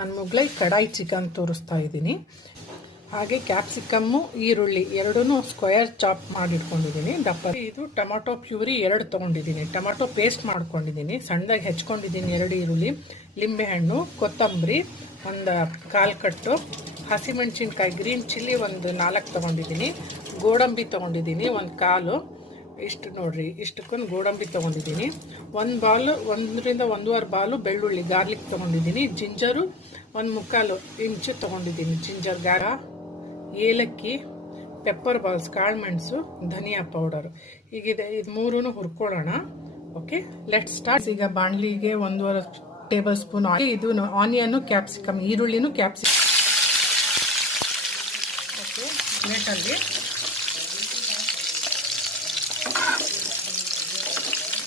ನಾನು ಮುಗ್ಲೈ ಕಡಾಯಿ ಚಿಕನ್ ತೋರಿಸ್ತಾ ಇದ್ದೀನಿ. ಹಾಗೆ ಕ್ಯಾಪ್ಸಿಕಮ್ಮು ಈರುಳ್ಳಿ ಎರಡೂ ಸ್ಕ್ವೇರ್ ಚಾಪ್ ಮಾಡಿಟ್ಕೊಂಡಿದ್ದೀನಿ ದಪ್ಪ. ಇದು ಟೊಮಾಟೊ ಪ್ಯೂರಿ 2 ತೊಗೊಂಡಿದ್ದೀನಿ. ಟೊಮಾಟೊ ಪೇಸ್ಟ್ ಮಾಡ್ಕೊಂಡಿದ್ದೀನಿ, ಸಣ್ಣದಾಗಿ ಹೆಚ್ಕೊಂಡಿದ್ದೀನಿ. 2 ಈರುಳ್ಳಿ, ಲಿಂಬೆಹಣ್ಣು, ಕೊತ್ತಂಬರಿ ಒಂದು 1/4 ಕಟ್ಟು, ಹಸಿಮೆಣಸಿನ್ಕಾಯಿ ಗ್ರೀನ್ ಚಿಲ್ಲಿ ಒಂದು 4 ತೊಗೊಂಡಿದ್ದೀನಿ, ಗೋಡಂಬಿ ತೊಗೊಂಡಿದ್ದೀನಿ ಒಂದು 1/4. ಇಷ್ಟು ನೋಡ್ರಿ, ಇಷ್ಟಕ್ಕೊಂದು ಗೋಡಂಬಿ ತೊಗೊಂಡಿದ್ದೀನಿ. 1 ಬಾಲು 1ರಿಂದ 1.5 ಬಾಲು ಬೆಳ್ಳುಳ್ಳಿ ಗಾರ್ಲಿಕ್ ತೊಗೊಂಡಿದ್ದೀನಿ. ಜಿಂಜರು 1/4 ಇಂಚು ತೊಗೊಂಡಿದ್ದೀನಿ. ಜಿಂಜರ್, ಏಲಕ್ಕಿ, ಪೆಪ್ಪರ್ ಬಾಲ್ಸ್, ಕಾಳುಮೆಣಸು, ಧನಿಯಾ ಪೌಡರ್. ಈಗಿದೆ, ಇದು 3 ಹುರ್ಕೊಳ್ಳೋಣ. Okay, let start. ಈಗ ಬಾಣಲಿಗೆ 1.5 ಟೇಬಲ್ ಸ್ಪೂನ್ ಆಯಿಲ್. ಇದು ಆನಿಯನ್, ಕ್ಯಾಪ್ಸಿಕಮ್, ಈರುಳ್ಳಿನೂ ಕ್ಯಾಪ್ಸಿಕಮ್. ಓಕೆ, ಪ್ಲೇಟಲ್ಲಿ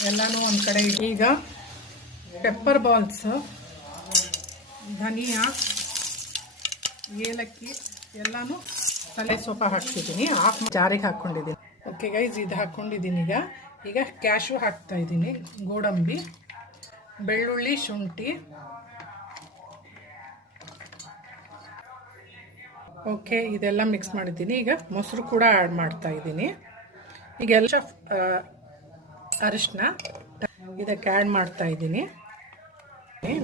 ಎಲ್ಲನೂ ಒಂದು ಕಡೆ. ಈಗ ಪೆಪ್ಪರ್ ಬಾಲ್ಸ್, ಧನಿಯಾ, ಏಲಕ್ಕಿ ಎಲ್ಲನೂ ತಲೆ ಸೊಪ್ಪ ಹಾಕ್ತಿದ್ದೀನಿ. ಜಾರಿಗೆ ಹಾಕ್ಕೊಂಡಿದ್ದೀನಿ. ಓಕೆ ಗೈಸ್, ಇದು ಹಾಕ್ಕೊಂಡಿದ್ದೀನಿ. ಈಗ ಕ್ಯಾಶು ಹಾಕ್ತಾ ಇದ್ದೀನಿ, ಗೋಡಂಬಿ, ಬೆಳ್ಳುಳ್ಳಿ, ಶುಂಠಿ. ಓಕೆ, ಇದೆಲ್ಲ ಮಿಕ್ಸ್ ಮಾಡಿದ್ದೀನಿ. ಈಗ ಮೊಸರು ಕೂಡ ಆ್ಯಡ್ ಮಾಡ್ತಾ ಇದ್ದೀನಿ. ಈಗ ಎಲ್ಲ ಅರಿಶಿನ ಇದಕ್ಕೆ ಆ್ಯಡ್ ಮಾಡ್ತಾ ಇದ್ದೀನಿ.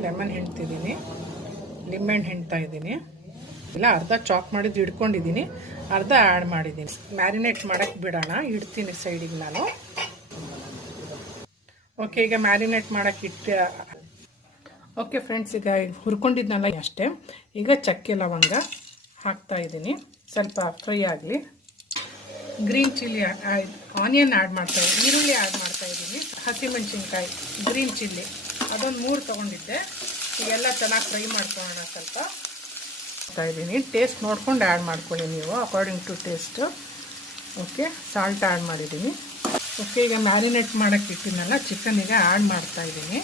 ಲೆಮನ್ ಹಿಂಡ್ತಿದ್ದೀನಿ, ಲಿಂಬೆಹಣ್ಣು ಹಿಂಡ್ತಾ ಇದ್ದೀನಿ. ಇಲ್ಲ, ಅರ್ಧ ಚಾಪ್ ಮಾಡಿದ್ದು ಇಟ್ಕೊಂಡಿದ್ದೀನಿ, ಅರ್ಧ ಆ್ಯಡ್ ಮಾಡಿದ್ದೀನಿ. ಮ್ಯಾರಿನೇಟ್ ಮಾಡೋಕ್ಕೆ ಬಿಡೋಣ, ಇಡ್ತೀನಿ ಸೈಡಿಗೆ ನಾನು. ಓಕೆ, ಈಗ ಮ್ಯಾರಿನೇಟ್ ಮಾಡೋಕ್ಕೆ ಇಟ್ಟು. ಓಕೆ ಫ್ರೆಂಡ್ಸ್, ಈಗ ಹುರ್ಕೊಂಡಿದ್ನಲ್ಲ ಅಷ್ಟೇ. ಈಗ ಚಕ್ಕೆ ಲವಂಗ ಹಾಕ್ತಾ ಇದ್ದೀನಿ, ಸ್ವಲ್ಪ ಫ್ರೈ ಆಗಲಿ. ಗ್ರೀನ್ ಚಿಲ್ಲಿ, ಆನಿಯನ್ ಆ್ಯಡ್ ಮಾಡ್ತಾ ಇದ್ದೀನಿ, ಈರುಳ್ಳಿ ಆ್ಯಡ್ ಮಾಡ್ತಾ ಇದ್ದೀನಿ, ಹಸಿಮೆಣಸಿನ್ಕಾಯಿ, ಗ್ರೀನ್ ಚಿಲ್ಲಿ ಅದೊಂದು 3 ತೊಗೊಂಡಿದ್ದೆ. ಈಗೆಲ್ಲ ಚೆನ್ನಾಗಿ ಫ್ರೈ ಮಾಡ್ಕೊಳ್ಳೋಣ. ಸ್ವಲ್ಪ ಮಾಡ್ತಾ ಇದ್ದೀನಿ. ಟೇಸ್ಟ್ ನೋಡ್ಕೊಂಡು ಆ್ಯಡ್ ಮಾಡ್ಕೊಳ್ಳಿ ನೀವು, according to taste. Okay, salt add ಮಾಡಿದ್ದೀನಿ. ಓಕೆ, ಈಗ ಮ್ಯಾರಿನೇಟ್ ಮಾಡೋಕ್ಕೆ ಇಟ್ಟಿದ್ನಲ್ಲ ಚಿಕನಿಗೆ ಆ್ಯಡ್ ಮಾಡ್ತಾ ಇದ್ದೀನಿ.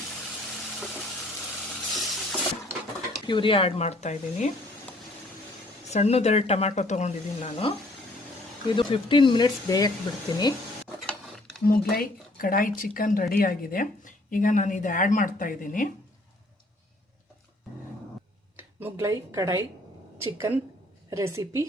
ಪ್ಯೂರಿ ಆ್ಯಡ್ ಮಾಡ್ತಾ ಇದ್ದೀನಿ. ಸಣ್ಣದೆರಡು ಟೊಮ್ಯಾಟೊ ತೊಗೊಂಡಿದ್ದೀನಿ ನಾನು. ಇದು 15 ಮಿನಿಟ್ಸ್ ಬೇಯಕ್ಕೆ ಬಿಡ್ತೀನಿ. ಮುಗ್ಲೈ ಕಡಾಯಿ ಚಿಕನ್ ರೆಡಿ ಆಗಿದೆ. ಈಗ ನಾನು ಇದು ಆ್ಯಡ್ ಮಾಡ್ತಾ ಇದ್ದೀನಿ. ಮುಗ್ಲೈ ಕಡಾಯಿ ಚಿಕನ್ ರೆಸಿಪಿ